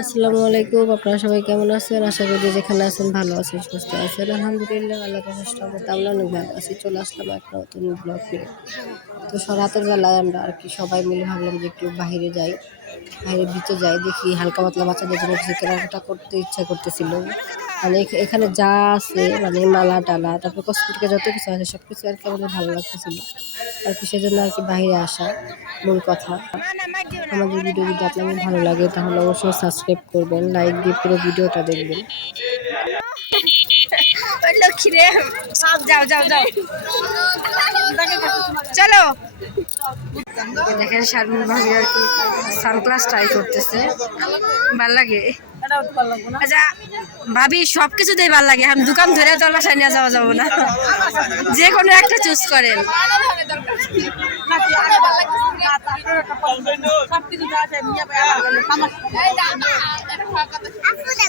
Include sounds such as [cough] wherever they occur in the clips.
আসসালামু আলাইকুম, আপনারা সবাই কেমন আছেন? আশা করি যেখানে আছেন ভালো আছেন, সুস্থ আছেন। আলহামদুলিল্লাহ, আল্লাহ চেষ্টা করতে আমরা অনেক ভালো আছি, চলে আসলাম একটা নতুন ব্লগ নিয়ে। তো রাতের বেলায় আমরা আর কি সবাই মিলে ভাবলাম যে একটু বাইরে যাই, বাইরের ভিতরে যাই, দেখি হালকা পাতলা বাচ্চাদের জন্য কিছু কেনাকাটা করতে ইচ্ছা করতেছিল। মানে এখানে যা আছে মানে মালা টালা তারপর কসমেটিকে যত কিছু আছে সব কিছু আর কি আমাদের ভালো লাগতেছিল আর কি সেজন্য আর কি বাইরে আসা মূল কথা। আমাদের ভিডিও যদি আপনাদের ভালো লাগে তাহলে অবশ্যই সাবস্ক্রাইব করবেন লাইক দিয়ে পুরো ভিডিওটা দেখবেন। লক্ষ্মী রে যাও যাও যাও। চলো। দেখেন শারমিন ভাবি আর কি সানগ্লাস ট্রাই করতেছে। ভালো লাগে? আচ্ছা ভাবি সব কিছুতেই ভালো লাগে আমি দোকান ধরে তোর বাসায় নিয়ে যাওয়া যাব না যে কোনো একটা চুজ করেন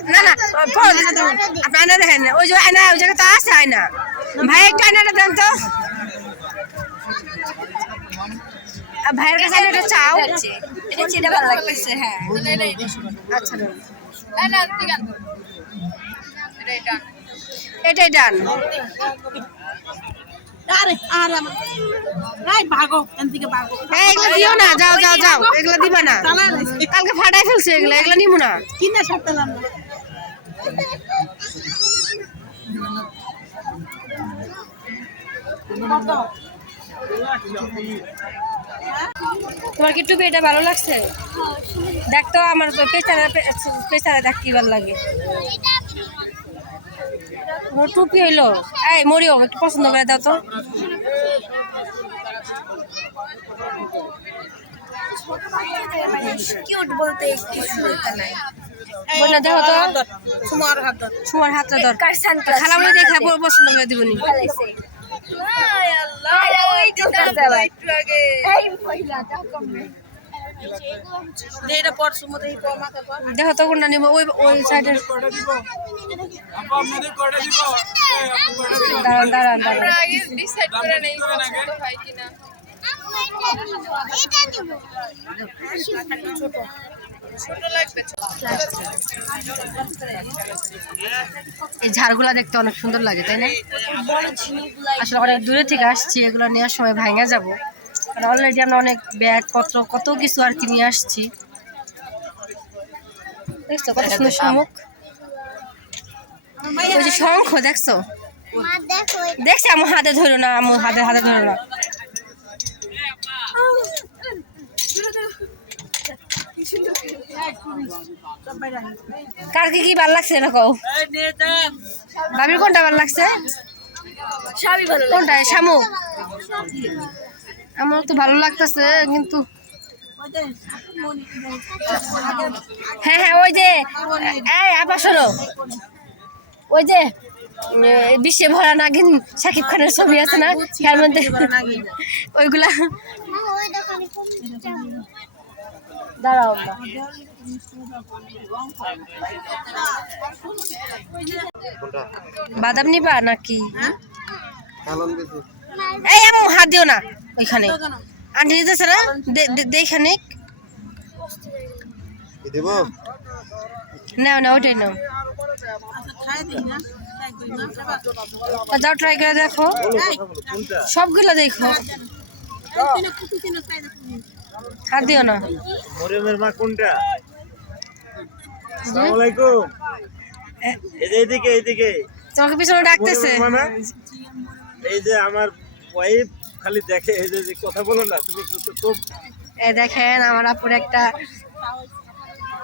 না না আপনি আয়না দেখেন ওই যে আয়না ওই জায়গায় তো আছে আয়না ভাই একটা আয়নাটা দেন তো ভাইয়ের কাছে আয়নাটা চাও এটা সেটা ভালো লাগতেছে হ্যাঁ আচ্ছা। এটাই ডান। দিও না যাও যাও যাও। এগুলো দিবা না। কালকে ফাটাই ফেলছে এগুলো এগুলো নিবো না। কিনে কত তোমার কি টুপি? এটা ভালো লাগছে? দেখ তো আমার পেছারা পেছারা কি ভালো লাগে। টুপি হইল? এই মরিও একটু পছন্দ করে দাও তো। কিউট বলতে কিছু নাই। দেখো তো। হাতটা খালা দেখা পছন্দ করে দিবনি এটা পরশু মতো এই মাথা পর দেখো তো কোনটা নিবো ওই ওই সাইডের দাঁড়ান দাঁড়ান দাঁড়ান। এই ঝাড়গুলা দেখতে অনেক সুন্দর লাগে, তাই না? আসলে অনেক দূরে থেকে আসছি, এগুলো নেওয়ার সময় ভাঙা যাব। কারণ অলরেডি আমরা অনেক ব্যাগ পত্র কত কিছু আর কি নিয়ে আসছি। দেখছ কত সুন্দর শামুক? ওই শঙ্খ, দেখছ? দেখছি আমার হাতে ধরো না আমার হাতে হাতে ধরো না। কার কি কি ভালো লাগছে এরকম ভাবির কোনটা ভালো লাগছে? কোনটা? শামুক আমার তো ভালো লাগতেছে কিন্তু হ্যাঁ হ্যাঁ ওই যে এই আপা শোনো। ওই যে বিশ্বে ভরা নাগিন শাকিব খানের ছবি আছে না? তার মধ্যে ওইগুলা। দাঁড়াও বাদাম নিবা নাকি? এই আম্মু হাত দিও না, ওইখানে। আন্টি দিতেছে না? দেখানে দেব নাও না ওইটাই নাও। তা যাও ট্রাই করে দেখো। সবগুলো দেখো। হাত দিও না। মরিয়মের মা কোনটা? আসসালামু আলাইকুম। এই যে এইদিকে এইদিকে। তোমাকে পিছনে ডাকতেছে। এই যে আমার ওয়াইফ খালি দেখে এই যে যে কথা বলো না তুমি তো- তো এ দেখেন আমার আপুর একটা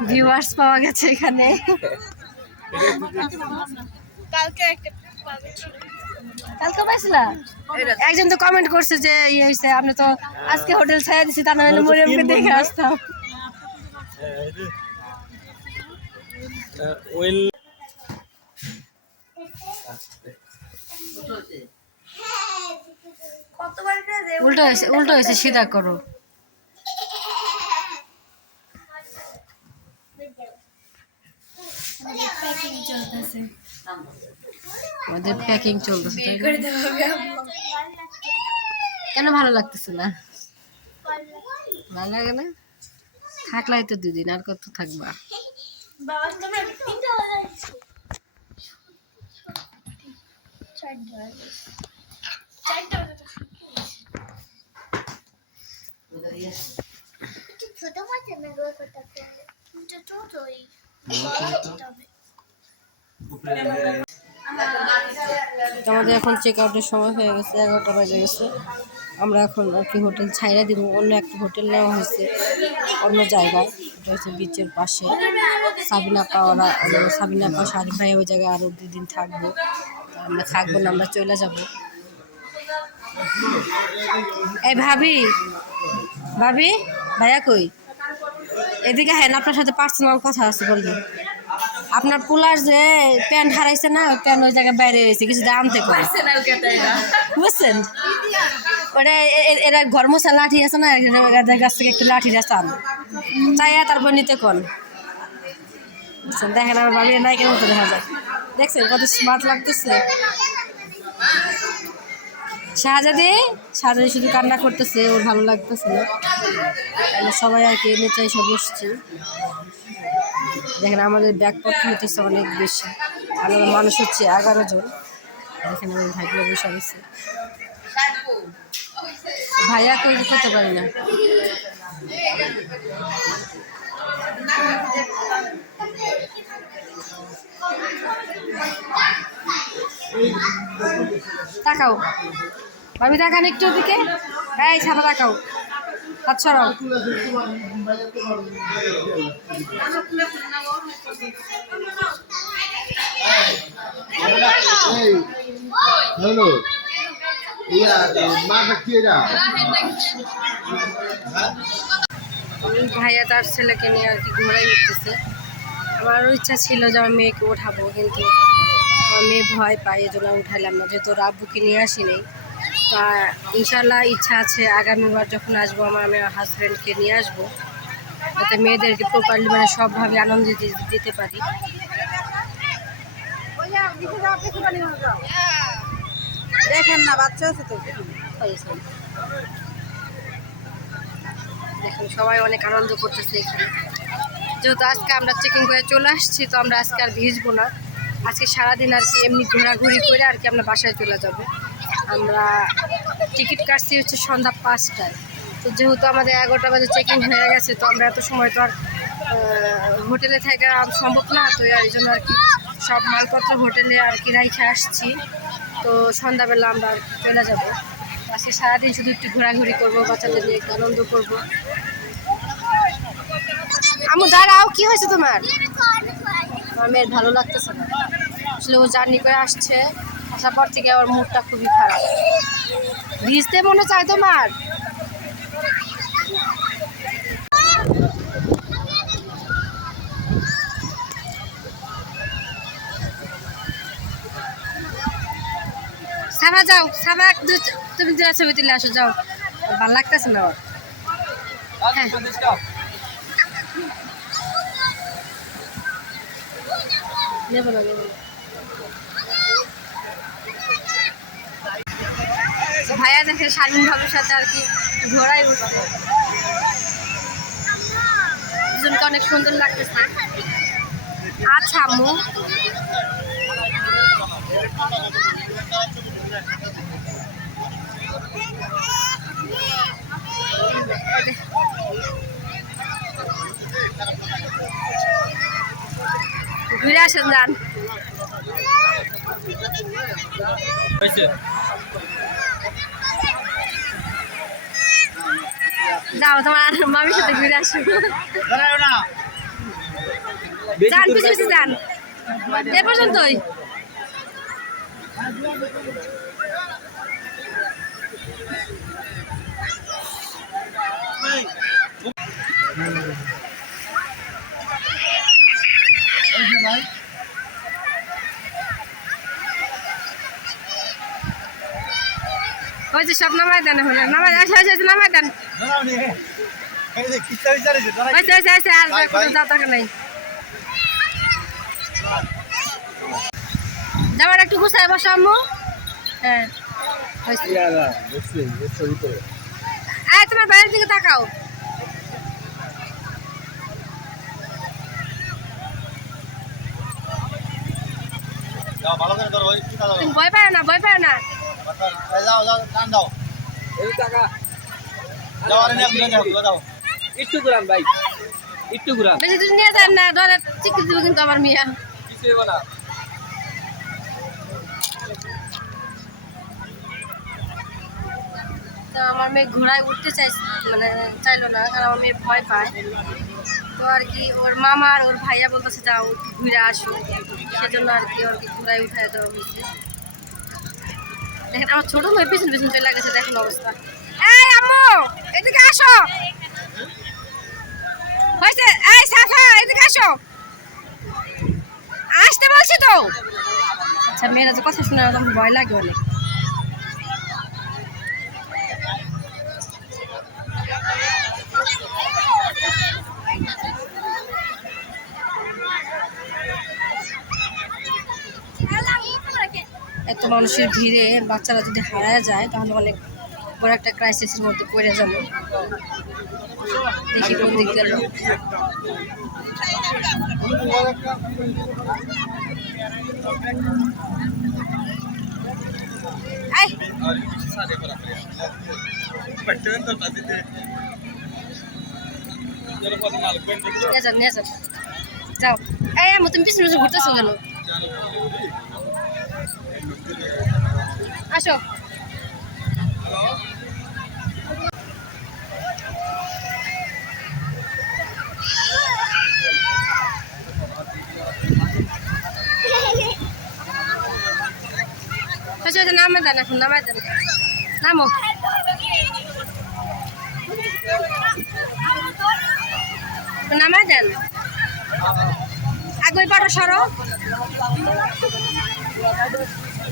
ভিউয়ার্স পাওয়া গেছে এখানে। [laughs] কালকে পাইছিলা একজন তো কমেন্ট করছে যে ইয়ে হয়েছে আপনি তো আজকে হোটেল ছায়া দিছি তা নাহলে মরিয়মকে দেখে আসতাম। ওয়েল উল্টো হয়েছে উল্টো হয়েছে সিধা করো। আমাদের প্যাকিং চলতেছে তাই কেন ভালো লাগতেছে না? ভালো লাগে না? থাকলাই তো দুদিন আর কত থাকবা? ছোট মাছ ছোটই আমাদের এখন চেক আউটের সময় হয়ে গেছে, এগারোটা বাজে গেছে। আমরা এখন আর কি হোটেল ছাইরা দিব, অন্য একটা হোটেল নেওয়া হয়েছে, অন্য জায়গায়। এটা হচ্ছে বিচের পাশে। সাবিনা পাওয়ারা সাবিনা পা শাড়ি ভাই ওই জায়গায় আরও দুদিন থাকব। আমরা থাকব না, আমরা চলে যাব। এই ভাবি ভাবি, ভাইয়া কই? এদিকে হ্যাঁ আপনার সাথে পার্সোনাল কথা আছে বলবেন আপনার পোলার যে প্যান্ট হারাইছে না প্যান্ট ওই জায়গায় বাইরে হয়েছে কিছু আনতে কয় বুঝছেন? ওটা এরা ঘর মশা লাঠি আছে না গাছ থেকে একটু লাঠিটা চান। চাইয়া তারপর নিতে কোন। বুঝছেন? দেখেন আমার বাড়ির নায়কের মতো দেখা যায়। দেখছেন কত স্মার্ট লাগতেছে? শাহজাদি? শাহজাদি শুধু কান্না করতেছে ওর ভালো লাগতেছে না। সবাই আর কি নিচে এসে বসছি। দেখেন আমাদের ব্যাগপত্র হতেছে অনেক বেশি। আমাদের মানুষ হচ্ছে এগারো জন। দেখেন আমি ভাইগুলো বসে গেছি ভাইয়া কেউ করতে পারি না। তাকাও। ভাবি, তাকান একটু দিকে এই ছাপা তাকাও। এটা ভাইয়া তার ছেলেকে নিয়ে আর কি ঘোরাই উঠতেছে আমারও ইচ্ছা ছিল যে আমার মেয়েকে ওঠাবো কিন্তু আমার মেয়ে ভয় পায়, এই জন্য উঠাইলাম না। যেহেতু ওর আব্বুকে নিয়ে আসিনি তা ইনশাল্লাহ ইচ্ছা আছে আগামীবার যখন আসব আমার আমি হাজব্যান্ডকে নিয়ে আসব যাতে মেয়েদেরকে প্রপারলি মানে সবভাবে আনন্দ দিতে দিতে পারি। দেখেন না বাচ্চা আছে তো। দেখুন সবাই অনেক আনন্দ করতেছে এখানে। যেহেতু আজকে আমরা চেকিং করে চলে আসছি তো আমরা আজকে আর ভিজবো না। আজকে সারাদিন আর কি এমনি ঘোরাঘুরি করে আর কি আমরা বাসায় চলে যাব। আমরা টিকিট কাটছি হচ্ছে সন্ধ্যা পাঁচটায়। তো যেহেতু আমাদের এগারোটা বাজে চেকিং হয়ে গেছে, তো আমরা এত সময় তো আর হোটেলে থাকা সম্ভব না, তো এই জন্য আর কি সব মালপত্র হোটেলে আর কি রাইখে আসছি। তো সন্ধ্যাবেলা আমরা আর চলে যাব। আজকে সারাদিন শুধু একটু ঘোরাঘুরি করব, বাচ্চাদের নিয়ে একটু আনন্দ করব। আমু দাঁড়াও, কি হয়েছে তোমার? আমার ভালো লাগতেছে না। আসলে ও জার্নি করে আসছে। আসার পর থেকে আমার মুডটা খুবই খারাপ। ভিজতে মনে চায় তোমার? সাবা যাও দু- তুমি দুটা ছবি তুলে আসো, যাও। ভালো লাগতেছে না হ্যাঁ। নেব না নেব না। ভাইয়া দেখে স্বাধীন সাথে আর কি উঠছে দুজনকে অনেক সুন্দর লাগতেছে। আচ্ছা আম্মু। ঘুরে আসেন, যান। যাও তোমার মামির সাথে ঘুরে আসো। যান পিছু পিছু যান। এ পর্যন্তই। ওই যে সব নামাই দেন এখন নামাই আসে আসে নামাই দেন। আর কোনো যাতা নাই। জামাটা একটু গুছাই বসো আম্মু। হ্যাঁ আয় তোমার বাইরের দিকে তাকাও। ভয় পায় না ভয় পায় না। যাও যাও টান দাও এই টাকা যাও আরে নিয়ে ঘুরে যাও ঘুরে যাও একটু ঘুরান ভাই একটু ঘুরান। বেশি দূর নিয়ে যান না ধরে চিকিৎসা দেবো কিন্তু আমার মিয়া। কিছু হইব না। তো আমার মেয়ে ঘোড়ায় উঠতে চাই মানে চাইলো না কারণ আমার মেয়ে ভয় পায়। তো আর কি ওর মামা আর ওর ভাইয়া বলতেছে যাও ঘুরে আসো। সেজন্য আর কি ওর কি ঘোড়ায় উঠায় দেওয়া হয়েছে। দেখেন আমার ছোট মেয়ে পিছন পিছন চলে গেছে দেখেন অবস্থা। এই আম্মু এদিকে আসো। হয়েছে এই সাফা এদিকে আসো। আসতে বলছি তো। আচ্ছা মেয়েরা যে কথা শুনে ভয় লাগে অনেক এত মানুষের ভিড়ে বাচ্চারা যদি হারায় যায়, তাহলে অনেক বড় একটা ক্রাইসিসের মধ্যে পড়ে যাবে দেখি কোন দিক গেল যাও এই, আমি তুমি পিছনে ঘুরতেছো কেন? আসো। আসো নামা দেন এখন নামাই দেন। নামো। নামাই দেন। আগে পারো সরো।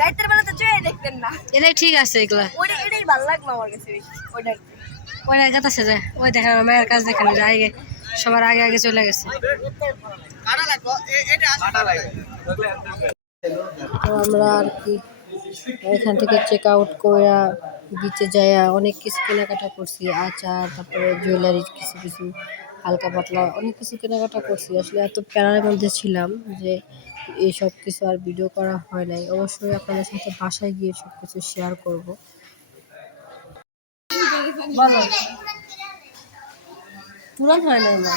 রাইতের বেলা তো চয়ে দেখতেন না। এটাই ঠিক আছে এগুলা। ওটা এটাই ভালো লাগল আমার কাছে বেশি ওটা ওই জায়গা আছে যে ওই দেখেন মায়ের কাছে দেখেন যে আগে সবার আগে আগে চলে গেছে। তো আমরা আর কি এখান থেকে চেক আউট করে বিচে যাইয়া অনেক কিছু কেনাকাটা করছি আচার তারপরে জুয়েলারি কিছু কিছু হালকা পাতলা অনেক কিছু কেনাকাটা করছি। আসলে এত প্যারার মধ্যে ছিলাম যে এইসব কিছু আর ভিডিও করা হয় নাই। অবশ্যই আপনাদের সাথে বাসায় গিয়ে সব কিছু শেয়ার করব। পুরান হয় না না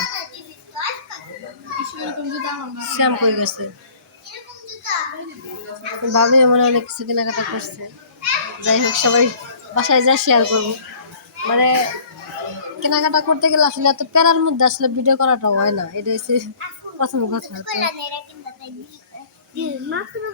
শ্যাম কই গেছে। ভালোই মনে অনেক কিছু কেনাকাটা করছে। যাই হোক, সবাই বাসায় যা শেয়ার করব। মানে কেনাকাটা করতে গেলে আসলে এত প্যারার মধ্যে আসলে ভিডিও করাটা হয় না। এটা হচ্ছে প্রথম কথা। তো